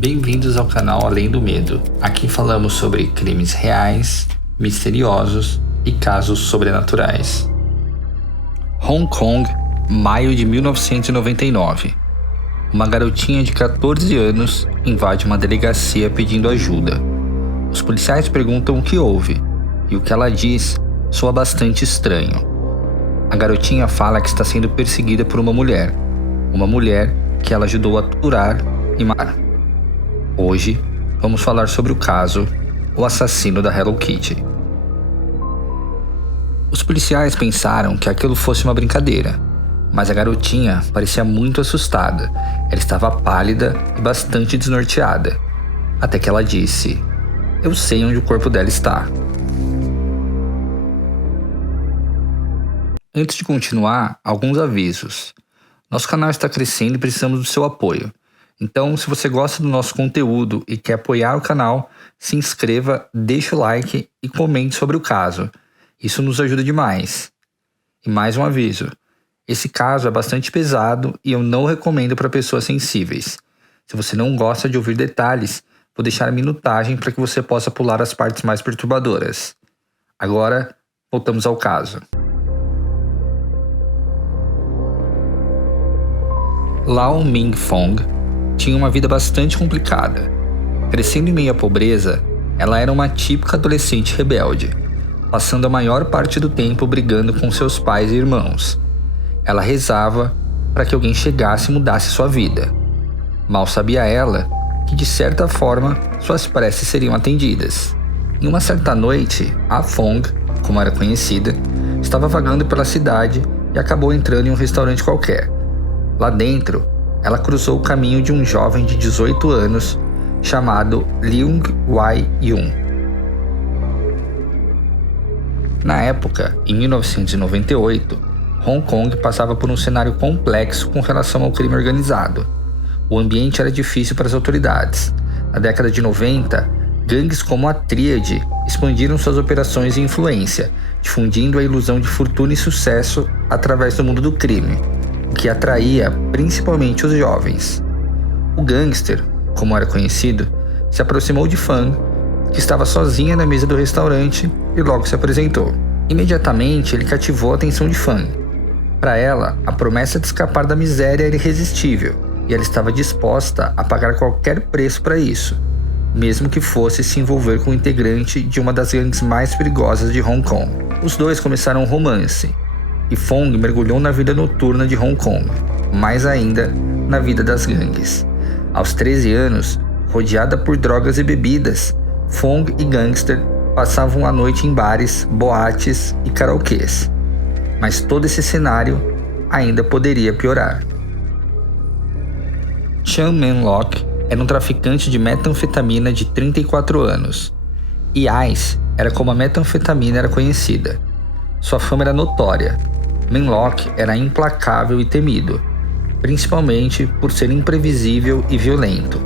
Bem-vindos ao canal Além do Medo. Aqui falamos sobre crimes reais, misteriosos e casos sobrenaturais. Hong Kong, maio de 1999. Uma garotinha de 14 anos invade uma delegacia pedindo ajuda. Os policiais perguntam o que houve, e o que ela diz soa bastante estranho. A garotinha fala que está sendo perseguida por uma mulher que ela ajudou a torturar e matar. Hoje, vamos falar sobre o caso O Assassino da Hello Kitty. Os policiais pensaram que aquilo fosse uma brincadeira, mas a garotinha parecia muito assustada. Ela estava pálida e bastante desnorteada, até que ela disse: "Eu sei onde o corpo dela está." Antes de continuar, alguns avisos. Nosso canal está crescendo e precisamos do seu apoio. Então, se você gosta do nosso conteúdo e quer apoiar o canal, se inscreva, deixe o like e comente sobre o caso. Isso nos ajuda demais. E mais um aviso. Esse caso é bastante pesado e eu não recomendo para pessoas sensíveis. Se você não gosta de ouvir detalhes, vou deixar a minutagem para que você possa pular as partes mais perturbadoras. Agora, voltamos ao caso. Lau Ming Fong tinha uma vida bastante complicada. Crescendo em meio à pobreza, ela era uma típica adolescente rebelde, passando a maior parte do tempo brigando com seus pais e irmãos. Ela rezava para que alguém chegasse e mudasse sua vida. Mal sabia ela que, de certa forma, suas preces seriam atendidas. Em uma certa noite, a Fong, como era conhecida, estava vagando pela cidade e acabou entrando em um restaurante qualquer. Lá dentro, ela cruzou o caminho de um jovem de 18 anos chamado Leung Wai-Yun. Na época, em 1998, Hong Kong passava por um cenário complexo com relação ao crime organizado. O ambiente era difícil para as autoridades. Na década de 90, gangues como a Tríade expandiram suas operações e influência, difundindo a ilusão de fortuna e sucesso através do mundo do crime, o que atraía principalmente os jovens. O gangster, como era conhecido, se aproximou de Fang, que estava sozinha na mesa do restaurante, e logo se apresentou. Imediatamente ele cativou a atenção de Fang. Para ela, a promessa de escapar da miséria era irresistível, e ela estava disposta a pagar qualquer preço para isso, mesmo que fosse se envolver com um integrante de uma das gangues mais perigosas de Hong Kong. Os dois começaram um romance, e Fong mergulhou na vida noturna de Hong Kong, mais ainda na vida das gangues. Aos 13 anos, rodeada por drogas e bebidas, Fong e Gangster passavam a noite em bares, boates e karaokês. Mas todo esse cenário ainda poderia piorar. Chan Man Lok era um traficante de metanfetamina de 34 anos. E Ice era como a metanfetamina era conhecida. Sua fama era notória. Man Lok era implacável e temido, principalmente por ser imprevisível e violento.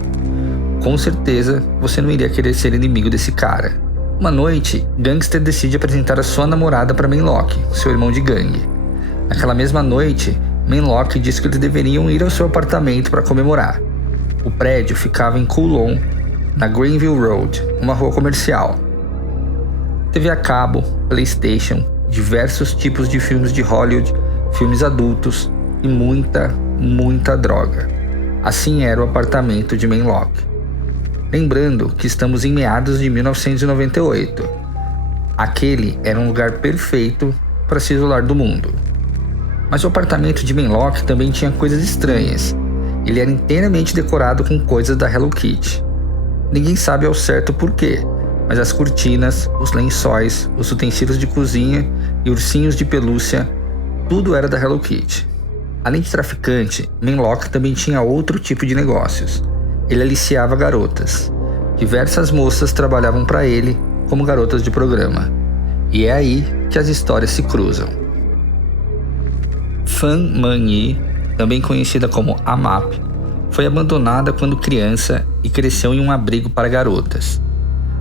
Com certeza, você não iria querer ser inimigo desse cara. Uma noite, Gangster decide apresentar a sua namorada para Man Lok, seu irmão de gangue. Naquela mesma noite, Man Lok disse que eles deveriam ir ao seu apartamento para comemorar. O prédio ficava em Kowloon, na Greenville Road, uma rua comercial. TV a cabo, PlayStation, diversos tipos de filmes de Hollywood, filmes adultos e muita droga. Assim era o apartamento de Man Lok. Lembrando que estamos em meados de 1998. Aquele era um lugar perfeito para se isolar do mundo. Mas o apartamento de Man Lok também tinha coisas estranhas. Ele era inteiramente decorado com coisas da Hello Kitty. Ninguém sabe ao certo por quê, mas as cortinas, os lençóis, os utensílios de cozinha e ursinhos de pelúcia, tudo era da Hello Kitty. Além de traficante, Man Lok também tinha outro tipo de negócios. Ele aliciava garotas. Diversas moças trabalhavam para ele como garotas de programa. E é aí que as histórias se cruzam. Fan Man-yi, também conhecida como Amap, foi abandonada quando criança e cresceu em um abrigo para garotas.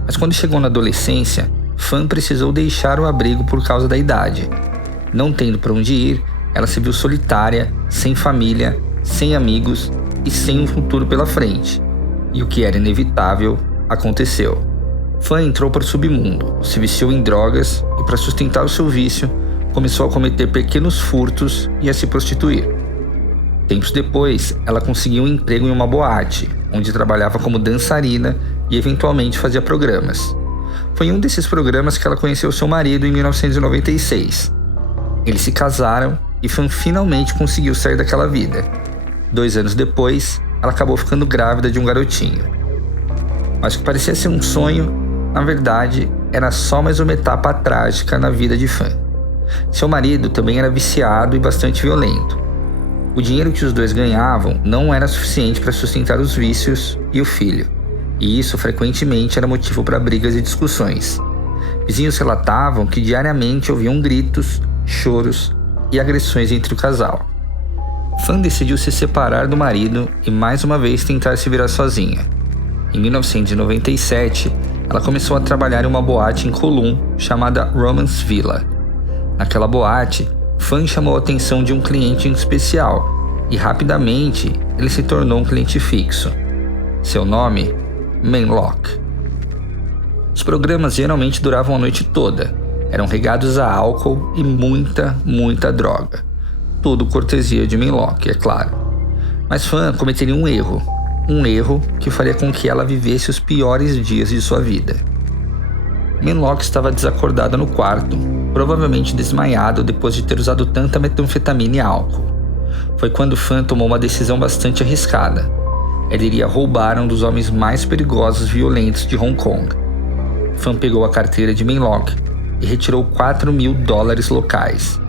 Mas quando chegou na adolescência, Fan precisou deixar o abrigo por causa da idade. Não tendo para onde ir, ela se viu solitária, sem família, sem amigos e sem um futuro pela frente. E o que era inevitável aconteceu. Fan entrou para o submundo, se viciou em drogas e, para sustentar o seu vício, começou a cometer pequenos furtos e a se prostituir. Tempos depois, ela conseguiu um emprego em uma boate, onde trabalhava como dançarina e eventualmente fazia programas. Foi em um desses programas que ela conheceu seu marido em 1996. Eles se casaram e Fan finalmente conseguiu sair daquela vida. 2 anos depois, ela acabou ficando grávida de um garotinho. Mas o que parecia ser um sonho, na verdade, era só mais uma etapa trágica na vida de Fan. Seu marido também era viciado e bastante violento. O dinheiro que os dois ganhavam não era suficiente para sustentar os vícios e o filho, e isso frequentemente era motivo para brigas e discussões. Vizinhos relatavam que diariamente ouviam gritos, choros e agressões entre o casal. Fan decidiu se separar do marido e mais uma vez tentar se virar sozinha. Em 1997, ela começou a trabalhar em uma boate em Kowloon chamada Romance Villa. Naquela boate, Fan chamou a atenção de um cliente em especial e rapidamente ele se tornou um cliente fixo. Seu nome? Manlock. Os programas geralmente duravam a noite toda. Eram regados a álcool e muita droga. Tudo cortesia de Manlock, é claro. Mas Fan cometeria um erro que faria com que ela vivesse os piores dias de sua vida. Manlock estava desacordada no quarto, provavelmente desmaiado depois de ter usado tanta metanfetamina e álcool. Foi quando Fan tomou uma decisão bastante arriscada. Ela iria roubar um dos homens mais perigosos e violentos de Hong Kong. Fan pegou a carteira de Manlock e retirou $4.000 locais,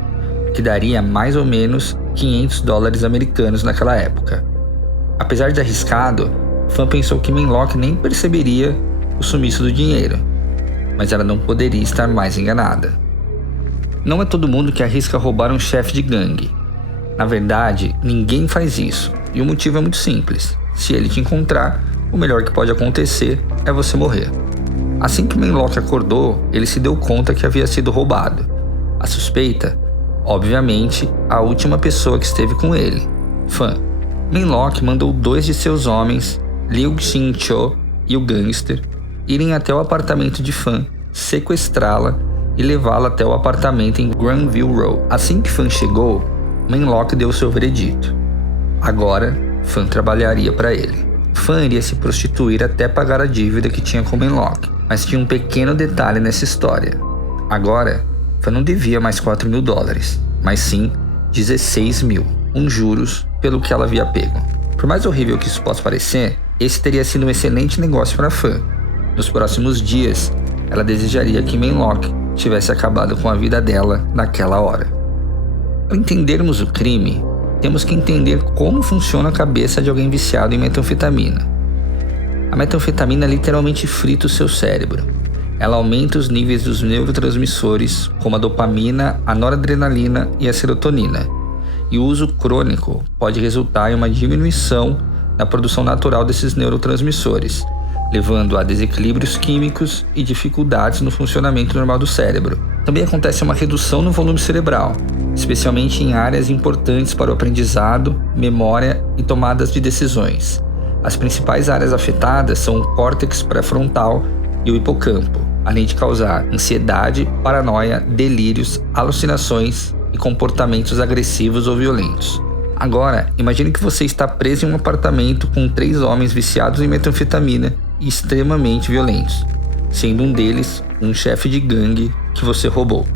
que daria mais ou menos $500 americanos naquela época. Apesar de arriscado, Fan pensou que Manlock nem perceberia o sumiço do dinheiro, mas ela não poderia estar mais enganada. Não é todo mundo que arrisca roubar um chefe de gangue. Na verdade, ninguém faz isso, e o motivo é muito simples. Se ele te encontrar, o melhor que pode acontecer é você morrer. Assim que Manlock acordou, ele se deu conta que havia sido roubado. A suspeita, obviamente, a última pessoa que esteve com ele, Fan. Manlock mandou 2 de seus homens, Liu Xin-cho e o gangster, irem até o apartamento de Fan, sequestrá-la e levá-la até o apartamento em Granville Road. Assim que Fan chegou, Manlock deu seu veredito. Agora, Fan trabalharia para ele. Fan iria se prostituir até pagar a dívida que tinha com Manlock, mas tinha um pequeno detalhe nessa história. Agora, Fan não devia mais $4.000, mas sim 16.000, juros pelo que ela havia pego. Por mais horrível que isso possa parecer, esse teria sido um excelente negócio para Fan. Nos próximos dias, ela desejaria que Manlock tivesse acabado com a vida dela naquela hora. Para entendermos o crime, temos que entender como funciona a cabeça de alguém viciado em metanfetamina. A metanfetamina literalmente frita o seu cérebro. Ela aumenta os níveis dos neurotransmissores, como a dopamina, a noradrenalina e a serotonina. E o uso crônico pode resultar em uma diminuição na produção natural desses neurotransmissores, levando a desequilíbrios químicos e dificuldades no funcionamento normal do cérebro. Também acontece uma redução no volume cerebral, especialmente em áreas importantes para o aprendizado, memória e tomadas de decisões. As principais áreas afetadas são o córtex pré-frontal e o hipocampo, além de causar ansiedade, paranoia, delírios, alucinações e comportamentos agressivos ou violentos. Agora, imagine que você está preso em um apartamento com 3 homens viciados em metanfetamina e extremamente violentos, sendo um deles um chefe de gangue que você roubou.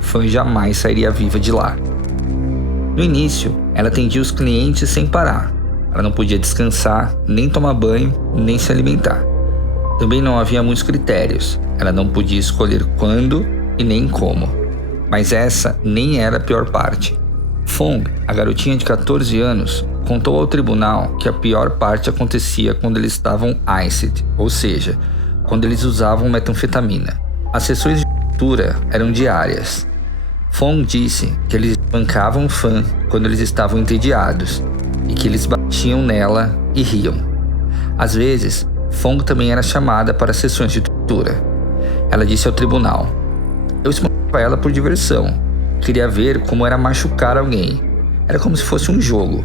Fan jamais sairia viva de lá. No início, ela atendia os clientes sem parar. Ela não podia descansar, nem tomar banho, nem se alimentar. Também não havia muitos critérios. Ela não podia escolher quando e nem como. Mas essa nem era a pior parte. Fong, a garotinha de 14 anos, contou ao tribunal que a pior parte acontecia quando eles estavam iced, ou seja, quando eles usavam metanfetamina. As sessões de tortura eram diárias. Fong disse que eles bancavam Fan quando eles estavam entediados e que eles batiam nela e riam. Às vezes, Fong também era chamada para sessões de tortura. Ela disse ao tribunal: "Eu espancava ela por diversão. Queria ver como era machucar alguém. Era como se fosse um jogo.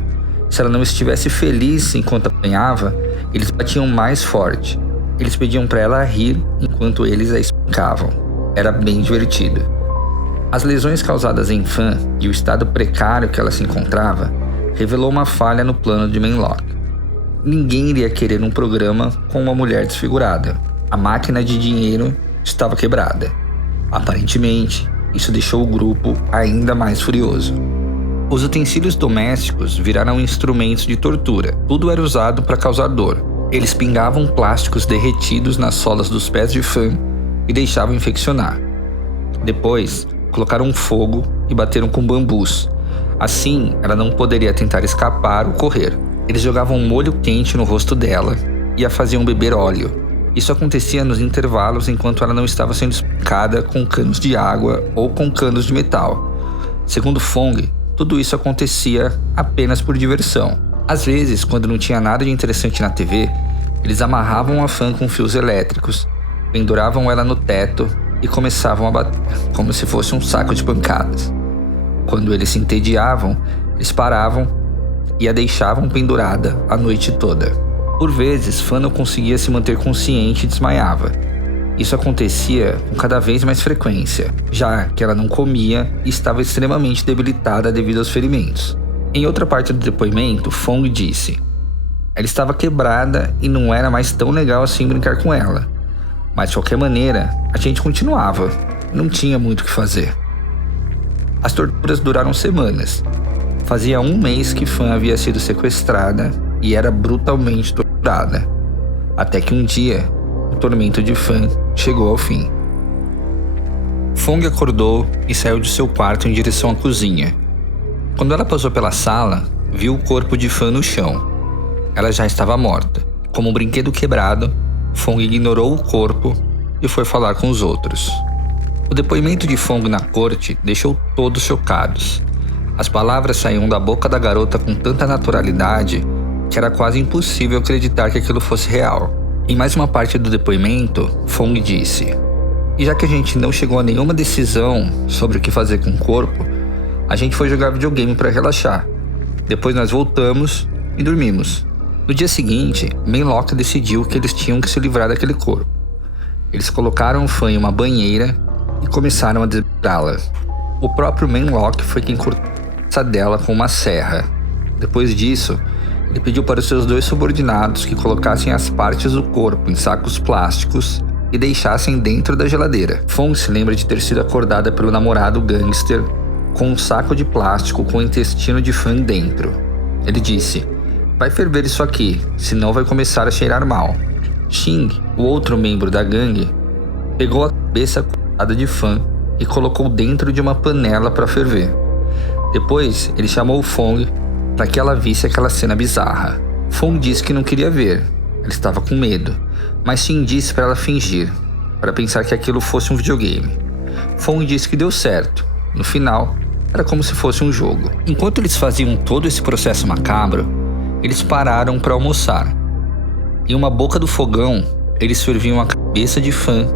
Se ela não estivesse feliz enquanto apanhava, Eles batiam mais forte. Eles pediam para ela rir enquanto eles a espancavam. Era bem divertido. As lesões causadas em Fan e o estado precário que ela se encontrava revelou uma falha no plano de Manlock. Ninguém iria querer um programa com uma mulher desfigurada. A máquina de dinheiro estava quebrada. Aparentemente, isso deixou o grupo ainda mais furioso. Os utensílios domésticos viraram instrumentos de tortura. Tudo era usado para causar dor. Eles pingavam plásticos derretidos nas solas dos pés de Fan e deixavam infeccionar. Depois, colocaram fogo e bateram com bambus. Assim, ela não poderia tentar escapar ou correr. Eles jogavam molho quente no rosto dela e a faziam beber óleo. Isso acontecia nos intervalos enquanto ela não estava sendo espancada com canos de água ou com canos de metal. Segundo Fong, tudo isso acontecia apenas por diversão. Às vezes, quando não tinha nada de interessante na TV, eles amarravam a Fan com fios elétricos, penduravam ela no teto e começavam a bater, como se fosse um saco de pancadas. Quando eles se entediavam, eles paravam e a deixavam pendurada a noite toda. Por vezes, Fan não conseguia se manter consciente e desmaiava. Isso acontecia com cada vez mais frequência, já que ela não comia e estava extremamente debilitada devido aos ferimentos. Em outra parte do depoimento, Fong disse: ela estava quebrada e não era mais tão legal assim brincar com ela. Mas de qualquer maneira, a gente continuava. Não tinha muito o que fazer. As torturas duraram semanas. Fazia 1 mês que Fan havia sido sequestrada e era brutalmente torturada. Até que um dia, o tormento de Fan chegou ao fim. Fong acordou e saiu de seu quarto em direção à cozinha. Quando ela passou pela sala, viu o corpo de Fan no chão. Ela já estava morta. Como um brinquedo quebrado, Fong ignorou o corpo e foi falar com os outros. O depoimento de Fong na corte deixou todos chocados. As palavras saíam da boca da garota com tanta naturalidade que era quase impossível acreditar que aquilo fosse real. Em mais uma parte do depoimento, Fong disse: e já que a gente não chegou a nenhuma decisão sobre o que fazer com o corpo, a gente foi jogar videogame para relaxar. Depois nós voltamos e dormimos. No dia seguinte, Manlock decidiu que eles tinham que se livrar daquele corpo. Eles colocaram o Fan em uma banheira e começaram a desmembrá-la. O próprio Manlock foi quem cortou a cabeça dela com uma serra. Depois disso, ele pediu para os seus 2 subordinados que colocassem as partes do corpo em sacos plásticos e deixassem dentro da geladeira. Fong se lembra de ter sido acordada pelo namorado gangster com um saco de plástico com o intestino de Fan dentro. Ele disse: vai ferver isso aqui, senão vai começar a cheirar mal. Xing, o outro membro da gangue, pegou a cabeça cortada de Fan e colocou dentro de uma panela para ferver. Depois, ele chamou Fong para que ela visse aquela cena bizarra. Fong disse que não queria ver, ela estava com medo, mas Xing disse para ela fingir, para pensar que aquilo fosse um videogame. Fong disse que deu certo. No final, era como se fosse um jogo. Enquanto eles faziam todo esse processo macabro, eles pararam para almoçar. Em uma boca do fogão, eles ferviam a cabeça de Fan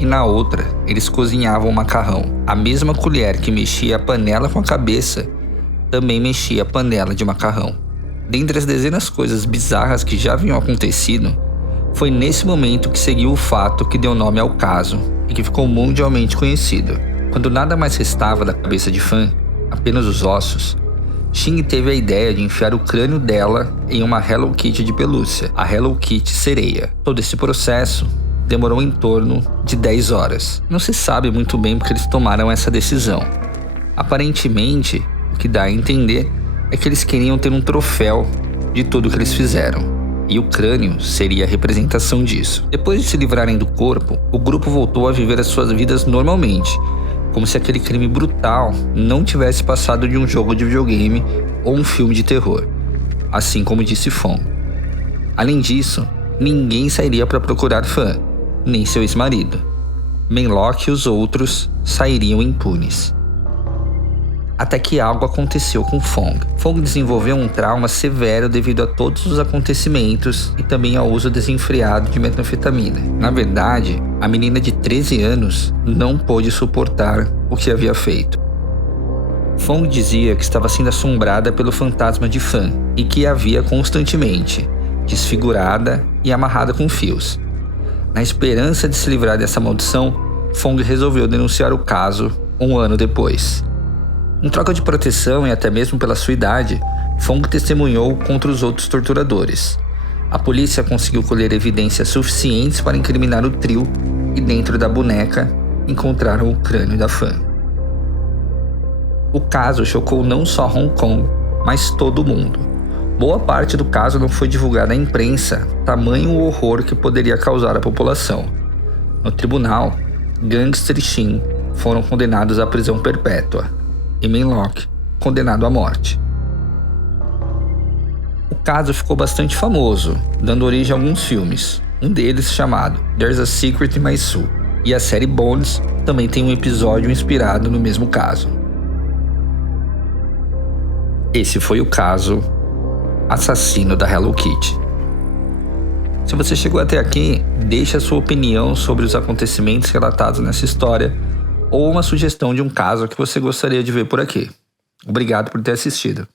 e na outra, eles cozinhavam o macarrão. A mesma colher que mexia a panela com a cabeça também mexia a panela de macarrão. Dentre as dezenas de coisas bizarras que já haviam acontecido, foi nesse momento que seguiu o fato que deu nome ao caso e que ficou mundialmente conhecido. Quando nada mais restava da cabeça de Fan, apenas os ossos, Xing teve a ideia de enfiar o crânio dela em uma Hello Kitty de pelúcia, a Hello Kitty sereia. Todo esse processo demorou em torno de 10 horas. Não se sabe muito bem porque eles tomaram essa decisão. Aparentemente, o que dá a entender é que eles queriam ter um troféu de tudo que eles fizeram, e o crânio seria a representação disso. Depois de se livrarem do corpo, o grupo voltou a viver as suas vidas normalmente, como se aquele crime brutal não tivesse passado de um jogo de videogame ou um filme de terror, assim como disse Fong. Além disso, ninguém sairia para procurar Fan, nem seu ex-marido. Manlock e os outros sairiam impunes. Até que algo aconteceu com Fong. Fong desenvolveu um trauma severo devido a todos os acontecimentos e também ao uso desenfreado de metanfetamina. Na verdade, a menina de 13 anos não pôde suportar o que havia feito. Fong dizia que estava sendo assombrada pelo fantasma de Fan e que a via constantemente. desfigurada e amarrada com fios. Na esperança de se livrar dessa maldição, Fong resolveu denunciar o caso 1 ano depois. Em troca de proteção e até mesmo pela sua idade, Fong testemunhou contra os outros torturadores. A polícia conseguiu colher evidências suficientes para incriminar o trio e dentro da boneca encontraram o crânio da fã. O caso chocou não só Hong Kong, mas todo o mundo. Boa parte do caso não foi divulgada à imprensa, tamanho o horror que poderia causar à população. No tribunal, Gangster e Shin foram condenados à prisão perpétua e Menlock condenado à morte. O caso ficou bastante famoso, dando origem a alguns filmes, um deles chamado There's a Secret in My Soul, e a série Bones também tem um episódio inspirado no mesmo caso. Esse foi o caso Assassino da Hello Kitty. Se você chegou até aqui, deixe a sua opinião sobre os acontecimentos relatados nessa história ou uma sugestão de um caso que você gostaria de ver por aqui. Obrigado por ter assistido.